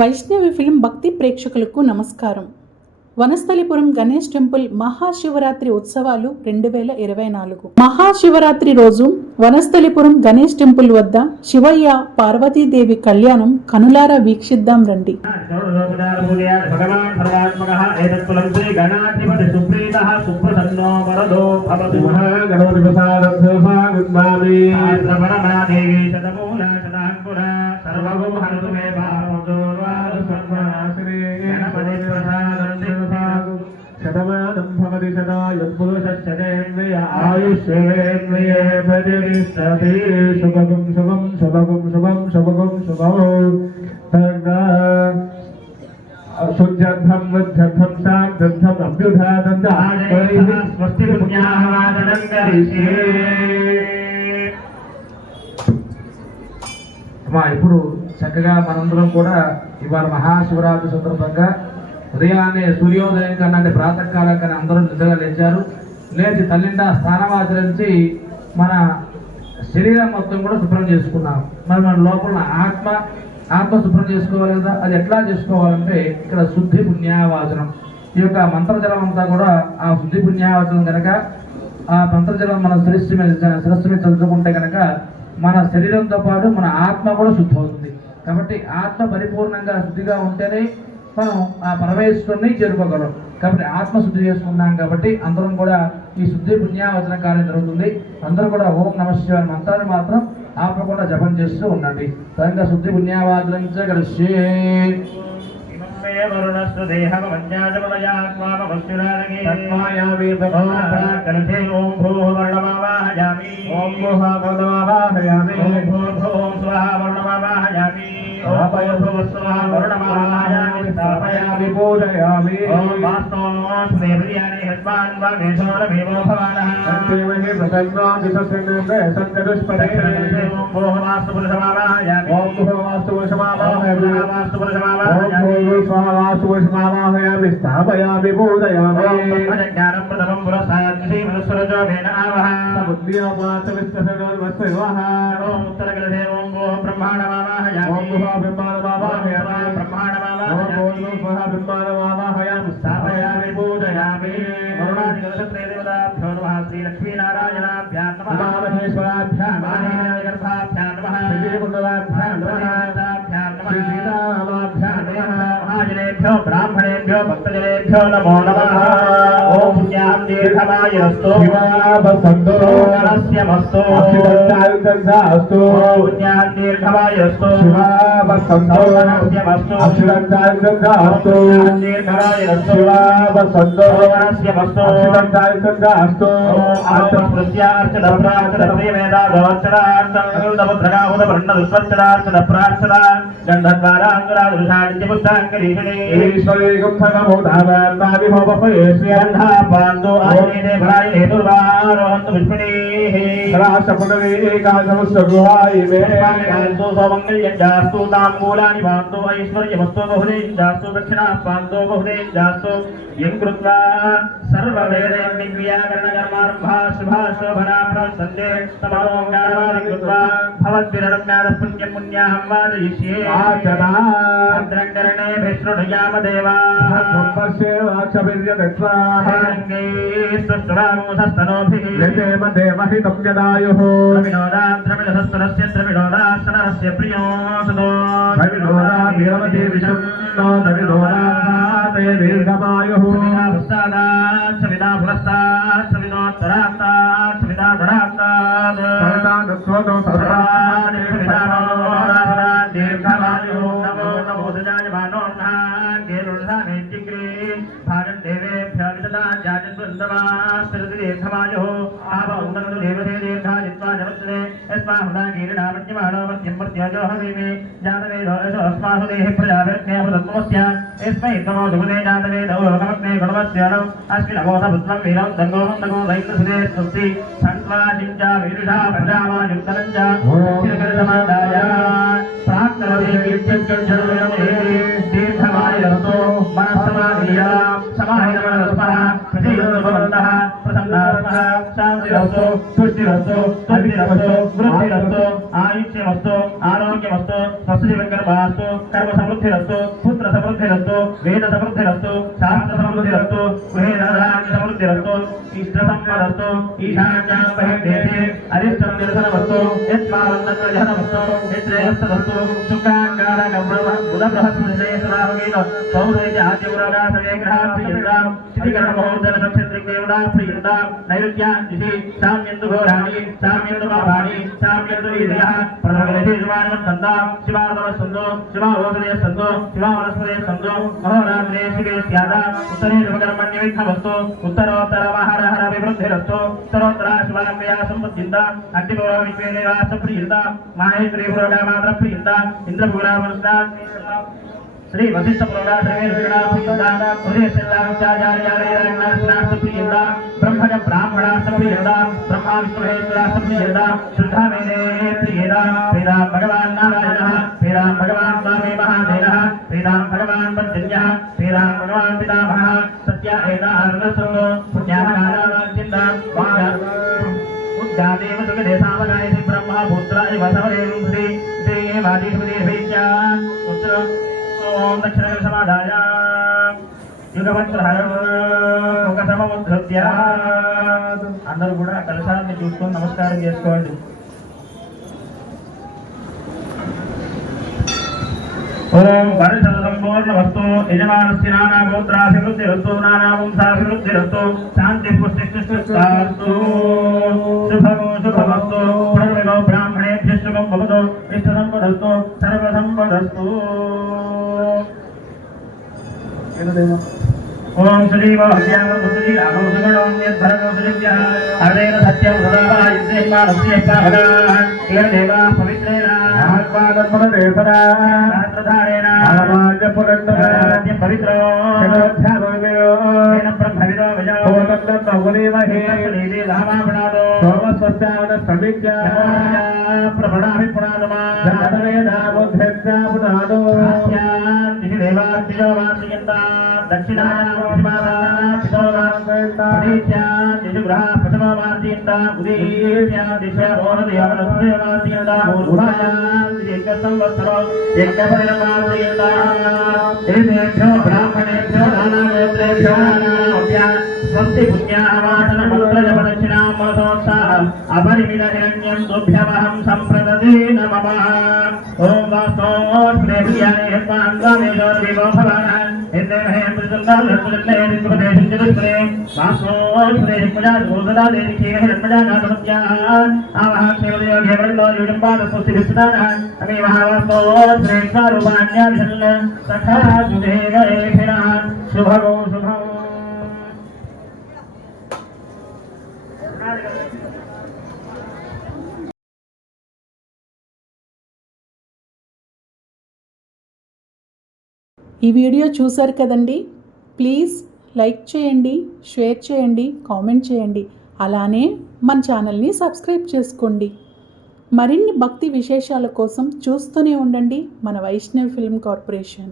Vaishnavi film భక్తి ప్రేక్షకులకు నమస్కారం. వనస్థలిపురం గణేష్ టెంపుల్ మహాశివరాత్రి ఉత్సవాలు 2024. మహాశివరాత్రి రోజు వనస్థలిపురం గణేష్ టెంపుల్ వద్ద శివయ్య పార్వతీదేవి కళ్యాణం కనులారా వీక్షిద్దాం రండి. శతమానం భవతి సదా యత్పురుషశ్చతేంద్రియ ఆయుష్యేంద్రియే ప్రతిష్టతి. శుభగం శుభం శుభగం శుభం శుభగం శుభం శుద్ధం వృద్ధం సాధం అభ్యుధాతం స్వస్తి పుణ్యావాదనం కరిష్యే. ఇప్పుడు చక్కగా మనందరం కూడా ఇవాళ మహాశివరాత్రి సందర్భంగా ఉదయాన్నే సూర్యోదయం కన్నా అంటే ప్రాతకాలం కన్నా అందరూ నిద్రగా లేచారు. లేచి తల్లిండా స్నానమాచరించి మన శరీరం మొత్తం కూడా శుభ్రం చేసుకున్నాం. మరి మన లోపల ఆత్మ శుభ్రం చేసుకోవాలి కదా. అది ఎట్లా చేసుకోవాలంటే ఇక్కడ శుద్ధి పుణ్యావాచనం, ఈ యొక్క మంత్రజలం అంతా కూడా ఆ శుద్ధి పుణ్యావాచనం కనుక ఆ మంత్రజలం మన శిరస్సు మీద చదువుకుంటే కనుక మన శరీరంతో పాటు మన ఆత్మ కూడా శుద్ధి అవుతుంది. కాబట్టి ఆత్మ పరిపూర్ణంగా శుద్ధిగా ఉంటేనే మనం ఆ పరమేశ్వరుని చేరుకోగలం. కాబట్టి ఆత్మశుద్ధి చేసుకున్నాం. కాబట్టి అందరం కూడా ఈ శుద్ధి పుణ్యావచన కార్యం జరుగుతుంది. అందరూ కూడా ఓం నమః శివాయ మంత్రాన్ని మాత్రం ఆపకుండా జపం చేస్తూ ఉండండి. సరిగ్గా శుద్ధి పుణ్యావాచనం కలిసి బ్రాహ్మణేభ్యో భక్తజనేభ్యో నమో నమః. ఓం పుణ్యాం దీర్ఘమాయురస్తు శివాభసంతో నరస్యమస్తు అక్షిరంతాయుర్గంధాస్తు. ఓం పుణ్యాం దీర్ఘమాయురస్తు శివాభసంతో నరస్యమస్తు అక్షిరంతాయుర్గంధాస్తు. దీర్ఘమాయురస్తు శివాభసంతో నరస్యమస్తు అక్షిరంతాయుర్గంధాస్తు. ఆత్మస్మృత్యార్చన ప్రార్థన ప్రియమేదా గోచరార్థం నమద్రగాహుత బ్రహ్మ దుష్పచ్చరార్చన ప్రార్థన గంధద్వారా అంగరాదృశాంతి పుష్టాంగరీషణి ఈశ్వరే గుంఠనమో దావాన్నాది భవపయేష్యంధా పాందో ఆనేనే భరాయే దుర్వారోహంతు విష్ణునీః సరాసపదవే ఏకాదశగుహాయి మే పాందో సోమంగళ్యంజాస్తు తాంబూలాని పాందో ఐశ్వర్యమస్తు బహుదేంజాస్తు దక్షిణా పాందో బహుదేంజాస్తు యం కృత్వా సర్వవేదయం విక్రియాకరణ కర్మారంభా శుభాశోభనా ప్రవర్తంతే తమోంగారవాది కృత్వా భవద్విరణమ్యాద పుణ్యం పుణ్యాహం వాదయిష్యే. ఆచనా భద్రంకరణే విష్ణుయామ దేవా సంపర్శేవాక్షభిర్యదస్వాహంగే సుష్ఠురామోసస్తనోభిః యతేమ దేవహితం యదాయుః ద్రవిణోదాద్రవిణసస్తనస్య ద్రవిణోదాసనరస్య ప్రియో సుదో ద్రవిణోదాద్రవిణోదే విషన్నో ద్రవిణోదాతే దీర్ఘమాయుః పుస్తాదాత్ సవిదా పురస్తాత్ సవిదోత్తరాత్తాత్ సవిదా గుణాత్తాత్ సవిదాగస్వతో సర్వాణి సవిదానోదాత్ దీర్ఘమాయుః. నమో నమో దజాయమానోన్హ గేరుణానే జిగ్రే భాగం దేవేభ్యః విదదాజాజన్ బృందవాస్తిరతి దీర్ఘమాయుః. ఆపౌందను దేవతే దీర్ఘాజిత్వా జవత్సే యస్మాహుదా గీరిడామన్యమానో మత్యం మర్త్యజో హవిమే జాతవేదో యశో అస్మాహు దేహి ప్రజాభిర్జ్ఞేహుతత్వస్య యస్మై తమో జగుదే జాతవేదో లోకమగ్నే గుణవస్యానం అస్మిన్ అమోధ పుత్రం వీరం దంగోహం దంగో దైత్యసుదే స్వస్తి సంత్వాజించ వీరుషా ప్రజామాయుక్తనంచ చిరకరసమాదాయ ప్రాక్తలవే విద్యుజ్జరులమే దీర్ఘమాయురస్తో మనస్తమాధీయ సమాహినమనస్పః ప్రతియోగవంతః ప్రసన్నాత్మః శాంతిరస్తో तुष्टिरस्तु वृद्धिरस्तु आयुष्यमस्तु आरोग्यमस्तु स्वस्थ जीवन कर्मस्तु कर्म समृद्धिरस्तु समृद्धिरस्तु पुत्र समृद्धिरस्तु वेद समृद्धिरस्तु शास्त्र समृद्धिरस्तु गृहे धनधान्य समृद्धिरस्तु इष्ट संपदस्तु ईशान्यां बहिर्देशे अरिष्टं निरसनमस्तु यत्मावन्दनमस्तु यत्रेयस्तदस्तु शुक्राङ्गारगब्रह्मबुधबृहस्पतिश्रेयसुराहुगेन सौधैर्य आद्यपुराणा सवेग्रहां प्रियन्तां श्रीगणमहोदनक्षत्रिकेवना प्रियन्तां नैरुत्यान्दिशि साम्यन्तु घोराणि साम्यन्तु पापाणि साम्यन्तु वीर्यः प्रथमगणेशे शिवानवन्दन्तां शिवानवसन्दो शिवावोदयसन्दो शिवावनस्पतिसन्दो महोरात्रे शिवे स्यादा उत्तरे शुभकर्मण्यविघ्नमस्तु उत्तरोत्तरमहरहर विवृद्धिरस्तु उत्तरोत्तरा शिवालम्बया सम्पद्यन्ता अग्निपूर्व विश्वेदेवास प्रियन्ता माहेश्वरी पुरोगामात्र प्रियन्ता इंद्रपुरामनुष्णा श्री वशिष्ठ पुरोगा सर्वेर्षिणा प्रियन्ता उदयशेलाचार्यालयनाथ प्रियन्ता ब्रह्मण ब्राह्मणास प्रियन्ता ब्रह्मा विष्णुहेश्वरास प्रियन्ता शुद्धा वेदे प्रियेदा वेदा भगवान् नारायणः वेदा भगवान् स्वामी महादेवः वेदा भगवान् पञ्चन्यः वेदा भगवान् पितामहः सत्य एता अर्णसुन्दो पुण्याः नारायणचिन्ता उद्गादेव सुगदे सामगायति ब्रह्मा पुत्राय वसवरें श्री श्री वादिष्पतिर्भैत्या पुत्र ओम दक्षिण समादाय युगवत्रहर मुखसममुद्धृत्य అందరూ కూడా కలశాన్ని చూసుకొని నమస్కారం చేసుకోండి. ओम वर्षसंपूर्णवस्तु यजमानस्य नानागोत्राभिवृद्धिरस्तु नानावंशाभिवृद्धिरस्तु शान्तिपुष्टिस्तु शुभमो शुभमस्तु प्रणवो ब्राह्मणेभ्यः शुभं भवतु इष्टसम्पदस्तु सर्वसम्पदस्तु ओम श्रीमहद्यामोसुजी आमोसुगणोन्यद्भरमोसुजिभ्यः हरेण सत्यं सदा युद्धेमानस्य भगवान् केवदेवा पवित्रेण आत्मानमनदेवना शास्त्रधारेण आवाजपुरन्दराज्य पवित्रो जगोध्यागोवियो येन ब्रह्मविदो विजो भवतन्दं नवदेवहे देवी धामापणादो सोमस्वस्यावद समिज्ञा प्रपणाभिपुणादमा जानवेदाबुद्धेत्यापुणादो अस्यान् दिशि देवार्तिजो वासियन्ता दक्षिणायां स्वस्ति पुण्यावाचनमन्त्रजपदक्षिणां मनसोत्साहम् अपरिमितहिरण्यं तुभ्यमहं सम्प्रददे नमः ॐ वास्तोऽस्मेभियाने हेत्वान्वामेजोर्विभो भवान् शुभगो शुभो ఈ వీడియో చూశారు కదండి. ప్లీజ్ లైక్ చేయండి, షేర్ చేయండి, కామెంట్ చేయండి. అలానే మన ఛానల్ని సబ్స్క్రైబ్ చేసుకోండి. మరిన్ని భక్తి విశేషాల కోసం చూస్తూనే ఉండండి మన వైష్ణవి ఫిల్మ్ కార్పొరేషన్.